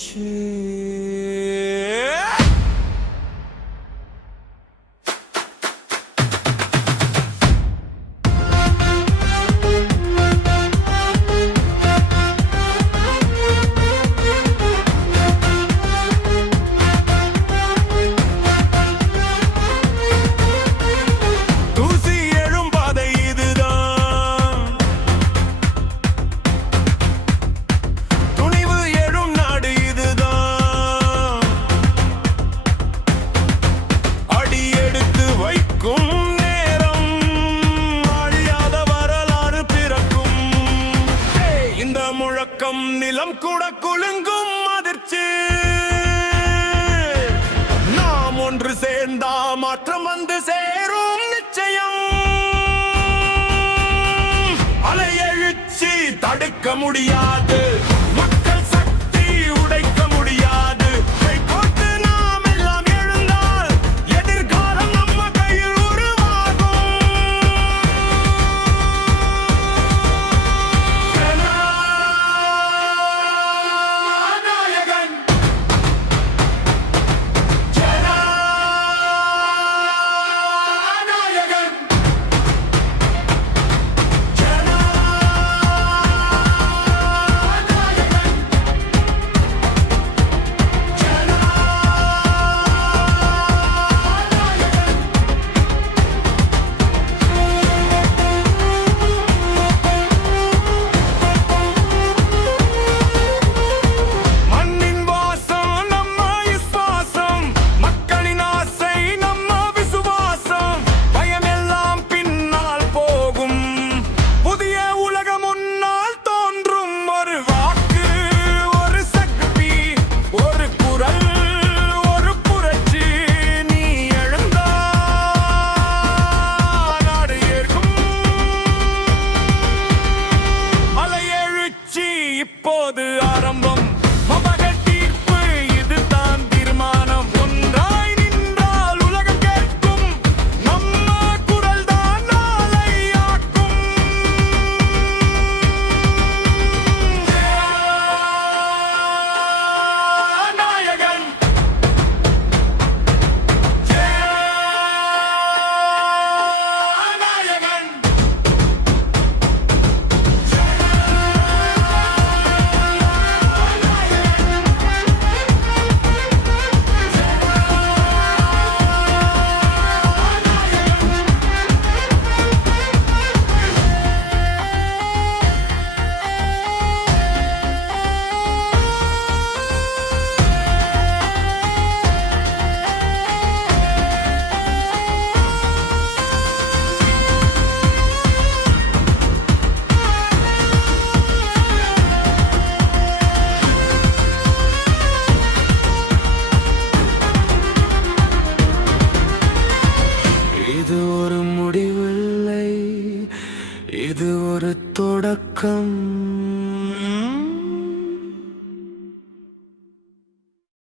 போச்சு. முழக்கம் நிலம் கூட குலுங்கும் அதிர்ச்சி. நாம் ஒன்று சேர்ந்தா மாற்றம் வந்து சேரும் நிச்சயம். அலை எழுச்சி தடுக்க முடியாது, மக்கள் சக்தி உடைக்க முடியாது. கைகோர்த்து நாம் எல்லாம் எழுந்தால் எதிர்காலம் நம்ம கையில் உருவாகும். இப்போது ஆரம்பம். மபக தீர்ப்பு இதுதான் தீர்மானம். ஒன்றாய் நின்றால் உலகம் கேட்கும். நம்ம குரல் தான் நாளை ஆக்கும். நாயகன் நாயகன் இது ஒரு முடிவில்லை, இது ஒரு தொடக்கம்.